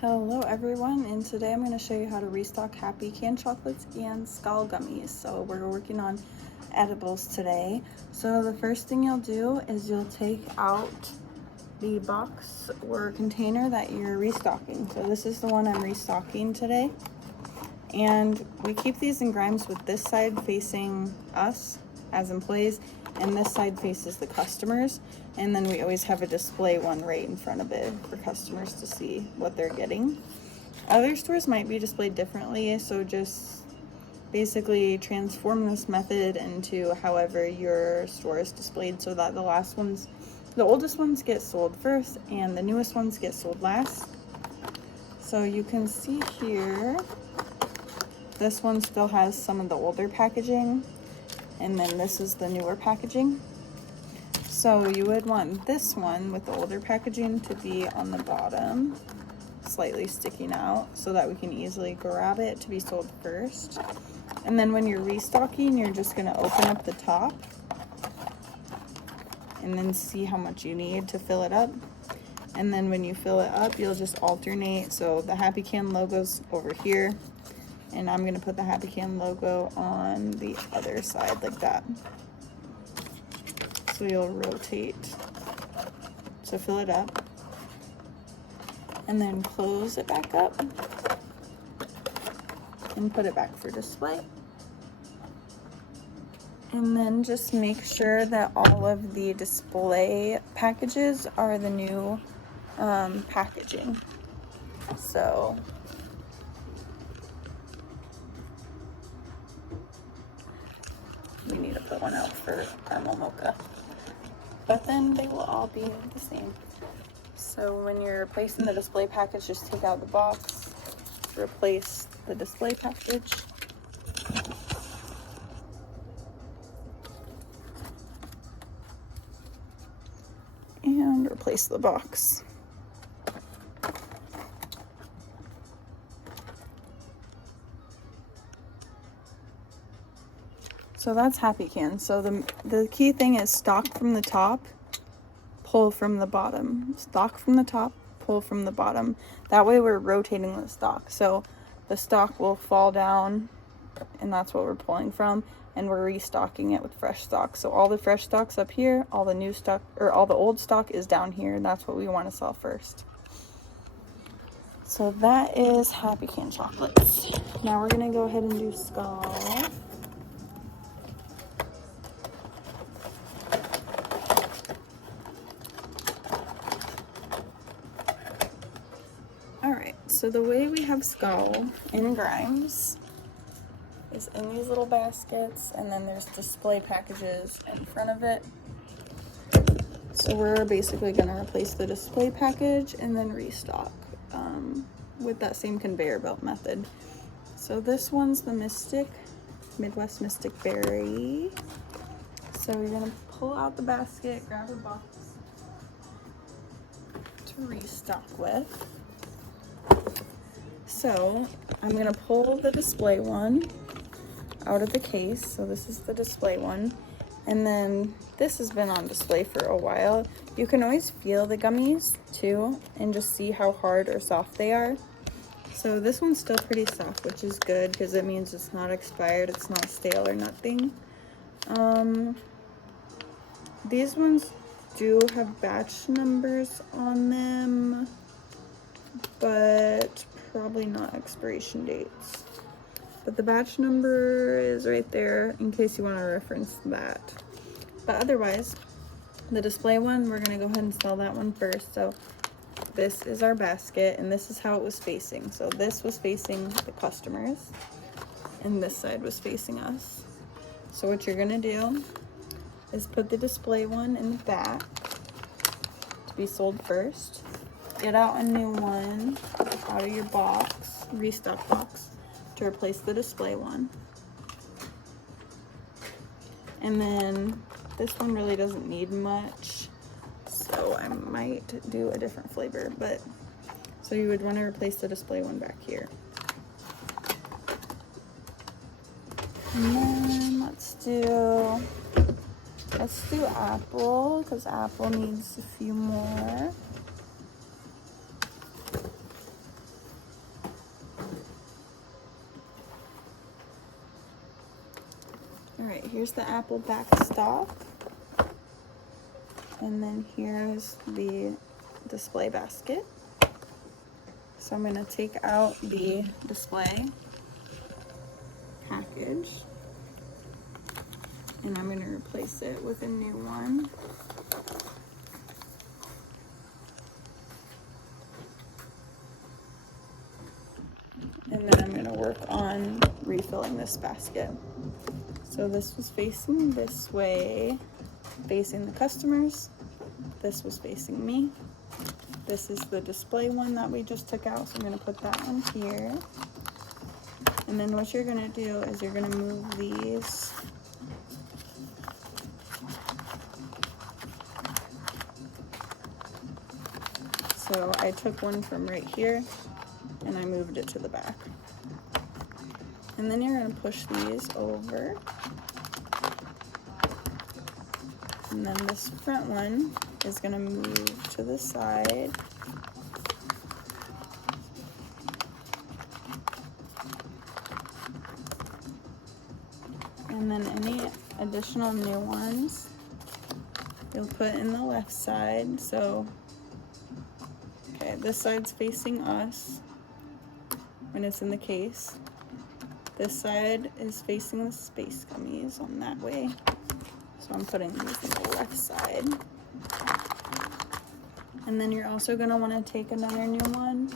Hello everyone, and today I'm going to show you how to restock Happy Canned Chocolates and Skal gummies. So we're working on edibles today. So the first thing you'll do is you'll take out the box or container that you're restocking. So this is the one I'm restocking today. And we keep these in Grimes with this side facing us as employees, and this side faces the customers, and then we always have a display one right in front of it for customers to see what they're getting. Other stores might be displayed differently, so just basically transform this method into however your store is displayed so that the oldest ones get sold first and the newest ones get sold last. So you can see here, this one still has some of the older packaging, and then this is the newer packaging. So you would want this one with the older packaging to be on the bottom, slightly sticking out, so that we can easily grab it to be sold first. And then when you're restocking, you're just going to open up the top and then see how much you need to fill it up. And then when you fill it up, you'll just alternate. So the Happy Can logo's over here, and I'm gonna put the Happy Can logo on the other side like that. So you'll rotate to fill it up, and then close it back up and put it back for display. And then just make sure that all of the display packages are the new packaging. So we need to put one out for caramel mocha, but then they will all be the same. So when you're replacing the display package, just take out the box, replace the display package, and replace the box. So that's Happy Can. So the key thing is stock from the top, pull from the bottom. Stock from the top, pull from the bottom. That way we're rotating the stock. So the stock will fall down, and that's what we're pulling from, and we're restocking it with fresh stock. So all the fresh stock's up here, all the new stock, or all the old stock is down here, and that's what we want to sell first. So that is Happy Can chocolates. Now we're gonna go ahead and do Skal. Alright, so the way we have Skal in Grimes is in these little baskets, and then there's display packages in front of it. So we're basically going to replace the display package and then restock with that same conveyor belt method. So this one's the Midwest Mystic Berry. So you're going to pull out the basket, grab a box to restock with. So I'm going to pull the display one out of the case. So this is the display one, and then this has been on display for a while. You can always feel the gummies too and just see how hard or soft they are. So this one's still pretty soft, which is good because it means it's not expired, it's not stale or nothing. These ones do have batch numbers on them, but probably not expiration dates. But the batch number is right there in case you want to reference that. But otherwise, the display one, we're going to go ahead and sell that one first. So this is our basket, and this is how it was facing. So this was facing the customers, and this side was facing us. So what you're going to do is put the display one in the back to be sold first. Get out a new one out of your box, restock box, to replace the display one. And then this one really doesn't need much, so I might do a different flavor, but so you would want to replace the display one back here. And then let's do apple, because apple needs a few more. Alright, here's the apple backstop. And then here's the display basket. So I'm going to take out the display package and I'm going to replace it with a new one. And then I'm going to work on refilling this basket. So this was facing this way, facing the customers. This was facing me. This is the display one that we just took out, so I'm going to put that one here. And then what you're going to do is you're going to move these so I took one from right here and I moved it to the back. And then you're going to push these over. And then this front one is going to move to the side. And then any additional new ones you'll put in the left side. So, okay, this side's facing us when it's in the case. This side is facing the space gummies on that way. So I'm putting these on the left side. And then you're also going to want to take another new one,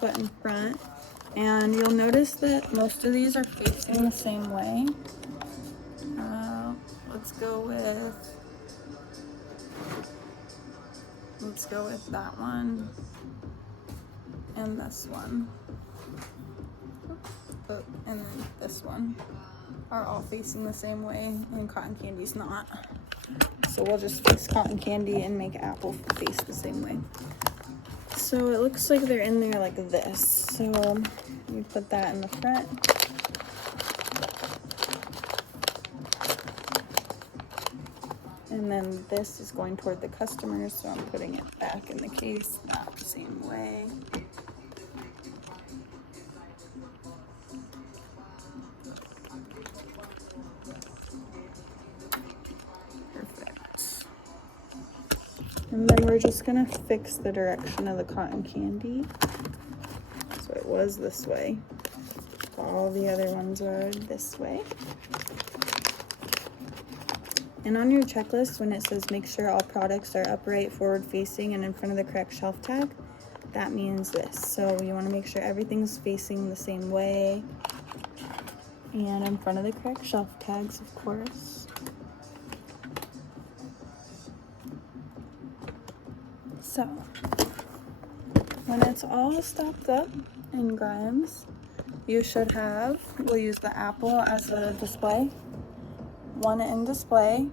put in front. And you'll notice that most of these are facing the same way. Let's go with that one and this one. And then this one are all facing the same way, and cotton candy's not. So we'll just face cotton candy and make apple face the same way. So it looks like they're in there like this. So you put that in the front. And then this is going toward the customers, so I'm putting it back in the case that same way. Perfect. And then we're just gonna fix the direction of the cotton candy. So it was this way. All the other ones are this way. And on your checklist, when it says make sure all products are upright, forward facing, and in front of the correct shelf tag, that means this. So you want to make sure everything's facing the same way and in front of the correct shelf tags, of course. So when it's all stopped up in grimes, you should have, we'll use the apple as a display. One in display,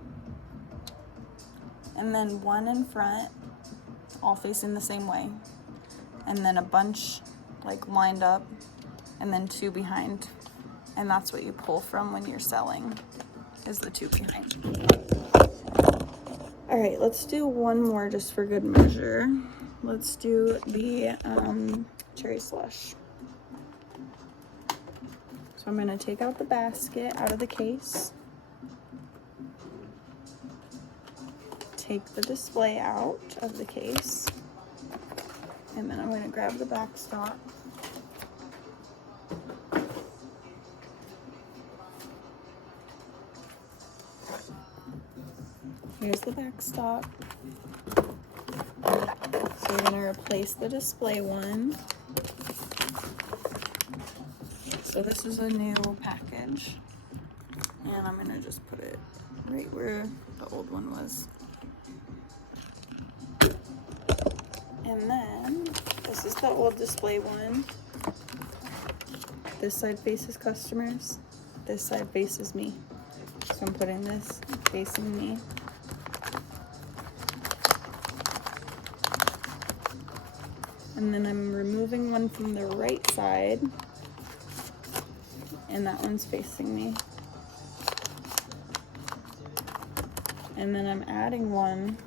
and then one in front, all facing the same way, and then a bunch like lined up, and then two behind, and that's what you pull from when you're selling, is the two behind. All right, let's do one more just for good measure. Let's do the cherry slush. So I'm gonna take out the basket out of the case. Take the display out of the case, and then I'm going to grab the backstop. Here's the backstop. So we're going to replace the display one. So this is a new package, and I'm going to just put it right where the old one was. And then this is the old display one. This side faces customers. This side faces me. So I'm putting this facing me. And then I'm removing one from the right side. And that one's facing me. And then I'm adding one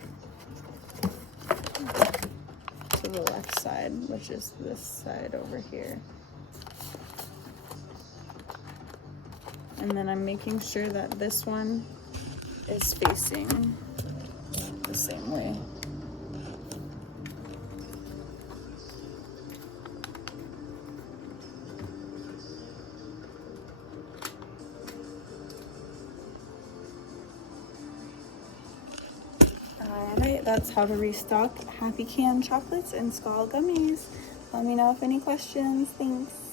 to the left side, which is this side over here. And then I'm making sure that this one is facing the same way. Alright, that's how to restock Happy Can chocolates and Skal gummies. Let me know if any questions. Thanks.